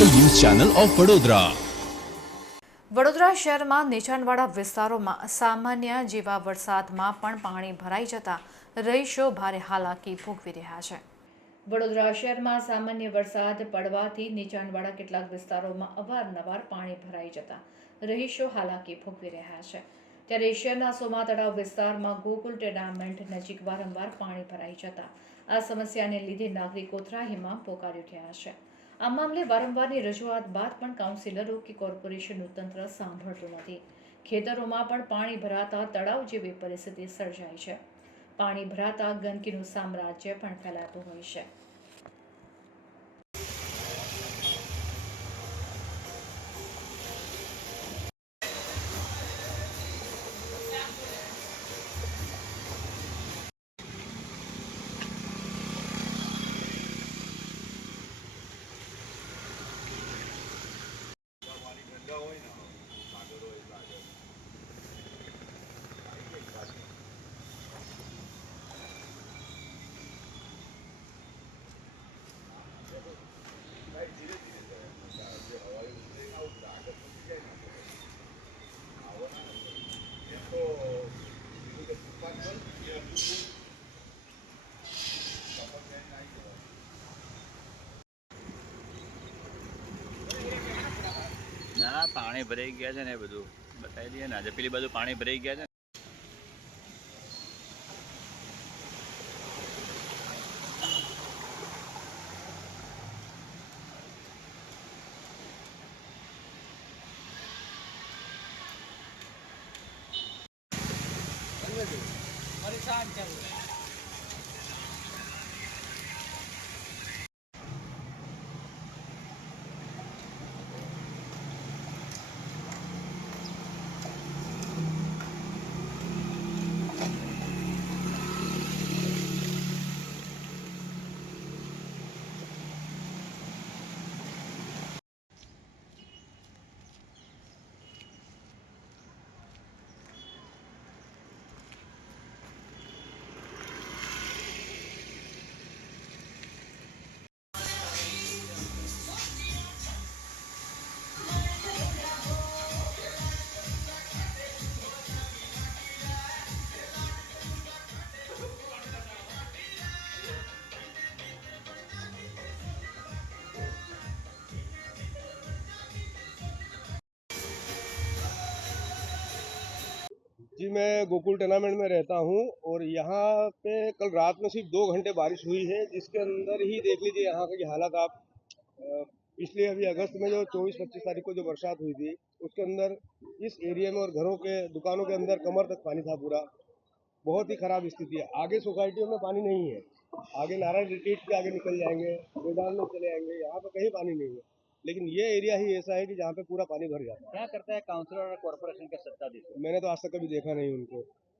Channel of Vadodara. Vadodara શહેરમાં નીચાણવાળા વિસ્તારોમાં સામાન્ય જેવા વરસાદમાં પણ પાણી ભરાઈ જતા રહીશો ભારે હાલાકી ભોગવી રહ્યા છે. વડોદરા શહેરમાં સામાન્ય વરસાદ પડવાથી નીચાણવાળા કેટલાક વિસ્તારોમાં અવારનવાર પાણી ભરાઈ જતા રહીશો હાલાકી ભોગવી રહ્યા છે. ત્યારે શહેરના સોમા તળાવ વિસ્તારમાં ગોકુલ ટેનામેન્ટ નજીક વારંવાર પાણી ભરાઈ જતા આ સમસ્યાને લીધે નાગરિકો ત્રાહીમાં પોકારી ઉઠ્યા છે. આ મામલે વારંવારની રજૂઆત બાદ પણ કાઉન્સિલરો કે કોર્પોરેશનનું તંત્ર સાંભળતું નથી. ખેતરોમાં પણ પાણી ભરાતા તળાવ જેવી પરિસ્થિતિ સર્જાય છે. પાણી ભરાતા ગંદકીનું સામ્રાજ્ય પણ ફેલાતું હોય છે. પાણી ભરાઈ ગયા છે ને એ બધું બતાવી દઈએ ને આજે પેલી બધું પાણી ભરાઈ ગયા છે ને जी, मैं गोकुल टूर्नामेंट में रहता हूँ और यहाँ पे कल रात में सिर्फ़ दो घंटे बारिश हुई है, जिसके अंदर ही देख लीजिए यहाँ की हालत आप पिछले अभी अगस्त में जो 24-25 तारीख को जो बरसात हुई थी, उसके अंदर इस एरिया में और घरों के, दुकानों के अंदर कमर तक पानी था पूरा। बहुत ही खराब स्थिति है। आगे सोसाइटियों में पानी नहीं है। आगे नारायण रिट्रीट के आगे निकल जाएँगे मैदान में चले जाएँगे यहाँ पर कहीं पानी नहीं है। लेकिन ये एरिया ही ऐसा है कि जहाँ पे पूरा पानी भर जाता है। क्या करता है काउंसिलर और कॉर्पोरेशन के सत्ताधीश मैंने तो आज तक कभी देखा नहीं उनको।